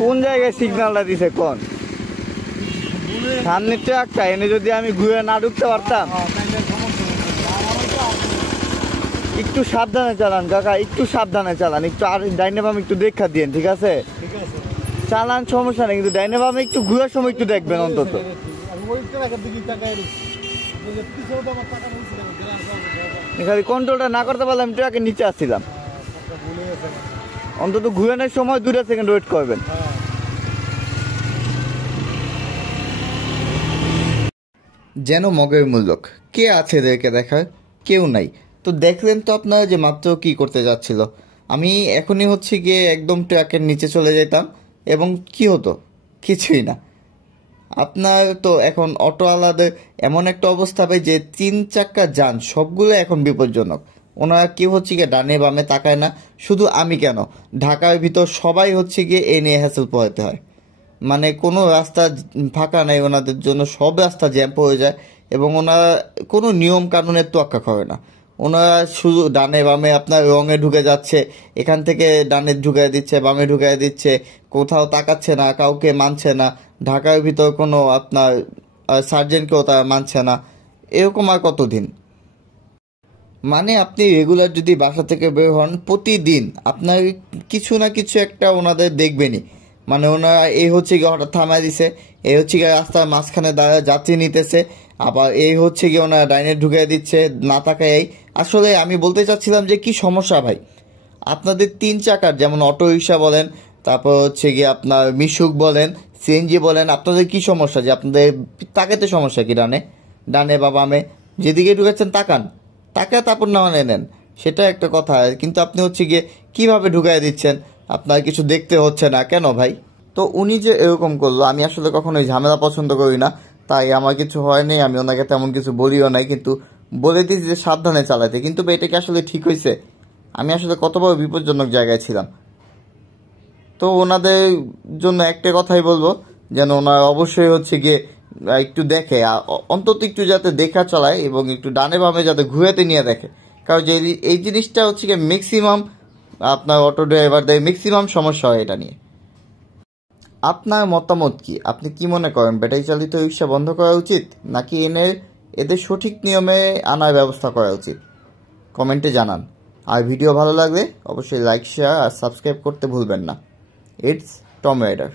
কোন জায়গায় সিগন্যালটা দিছে কোন সামনে ট্রাকটা এনে যদি আমি ঘুরে না ঢুকতে পারতাম। একটু সাবধানে চালান কাকা, একটু সাবধানে চালান, একটু আর ডাইনে বামে একটু দেখা দিন, ঠিক আছে? চালান সমস্যা নেই, কিন্তু ডাইনে বামে একটু ঘুরার সময় একটু দেখবেন অন্তত। খালি কন্ট্রোলটা না করতে পারলে আমি ট্রাকের নিচে আসছিলাম। অন্তত ঘুরানোর সময় 2 সেকেন্ড ওয়েট করবেন। যেন মগের মূল্যক কে আছে এদেরকে দেখার? কেউ নাই। তো দেখলেন তো আপনারা যে মাত্র কি করতে যাচ্ছিল। আমি এখনই হচ্ছে গিয়ে একদম ট্রাকের নিচে চলে যেতাম এবং কি হতো? কিছুই না। আপনার তো এখন অটোওয়ালাদের এমন একটা অবস্থা পাই যে 3 চাক্কা যান সবগুলো এখন বিপজ্জনক। ওনারা কেউ হচ্ছে গিয়ে ডানে বামে তাকায় না। শুধু আমি কেন, ঢাকার ভিতর সবাই হচ্ছে গিয়ে এ নিয়ে হ্যাসেল পোহাতে হয়। মানে কোনো রাস্তা ফাঁকা নাই ওনাদের জন্য, সব রাস্তা জ্যাম হয়ে যায় এবং ওনারা কোনো নিয়ম কানুনের তোয়াক্কা করে না। ওনারা শুধু ডানে বামে আপনার রঙে ঢুকে যাচ্ছে, এখান থেকে ডানে ঢুকাই দিচ্ছে, বামে ঢুকাই দিচ্ছে, কোথাও তাকাচ্ছে না, কাউকে মানছে না। ঢাকার ভিতর কোনো আপনার সার্জেন্টকেও তারা মানছে না। এরকম আর কতদিন? মানে আপনি রেগুলার যদি বাসা থেকে বের হন প্রতিদিন আপনার কিছু না কিছু একটা ওনাদের দেখবেনই। মানে ওনারা এই হচ্ছে গিয়ে হঠাৎ থামায় দিছে, এই হচ্ছে গিয়ে রাস্তার মাঝখানে দাঁড়ায় যাত্রী নিতেছে, আবার এই হচ্ছে গিয়ে ওনারা ডাইনে ঢুকিয়ে দিচ্ছে না তাকায়। আসলে আমি বলতে চাচ্ছিলাম যে কি সমস্যা ভাই আপনাদের 3 চাকার, যেমন অটো রিক্সা বলেন, তারপর হচ্ছে গিয়ে আপনার মিশুক বলেন, সিএনজি বলেন, আপনাদের কি সমস্যা যে আপনাদের তাকাতে সমস্যা কি? ডানে ডানে বা বামে যেদিকে ঢুকাচ্ছেন তাকান, তাকায় তারপর না মানে নেন, সেটা একটা কথা। কিন্তু আপনি হচ্ছে গিয়ে কিভাবে ঢুকাই দিচ্ছেন, আপনার কিছু দেখতে হচ্ছে না কেন ভাই? তো উনি যে এরকম করলো, আমি আসলে কখনোই ঝামেলা পছন্দ করি না, তাই আমার কিছু হয়নি, আমি ওনাকে তেমন কিছু বলিও নাই, কিন্তু বলে দিয়েছি যে সাবধানে চালাতে। কিন্তু এটা কি আসলে ঠিক হয়েছে? আমি আসলে কত বড় বিপজ্জনক জায়গায় ছিলাম। তো ওনাদের জন্য একটা কথাই বলবো, যেন ওনারা অবশ্যই হচ্ছে গিয়ে একটু দেখে, অন্তত একটু যাতে দেখা চালায় এবং একটু ডানে বামে যাতে ঘুরেতে নিয়ে দেখে। কারণ যে এই জিনিসটা হচ্ছে গিয়ে ম্যাক্সিমাম আপনার অটো ড্রাইভারদের ম্যাক্সিমাম সমস্যা হয় এটা নিয়ে। আপনার মতামত কি? আপনি কি মনে করেন ব্যাটারি চালিত রিক্সা বন্ধ করা উচিত, নাকি এদের সঠিক নিয়মে আনার ব্যবস্থা করা উচিত? কমেন্টে জানান। আর ভিডিও ভালো লাগলে অবশ্যই লাইক, শেয়ার আর সাবস্ক্রাইব করতে ভুলবেন না। It's Tom rider.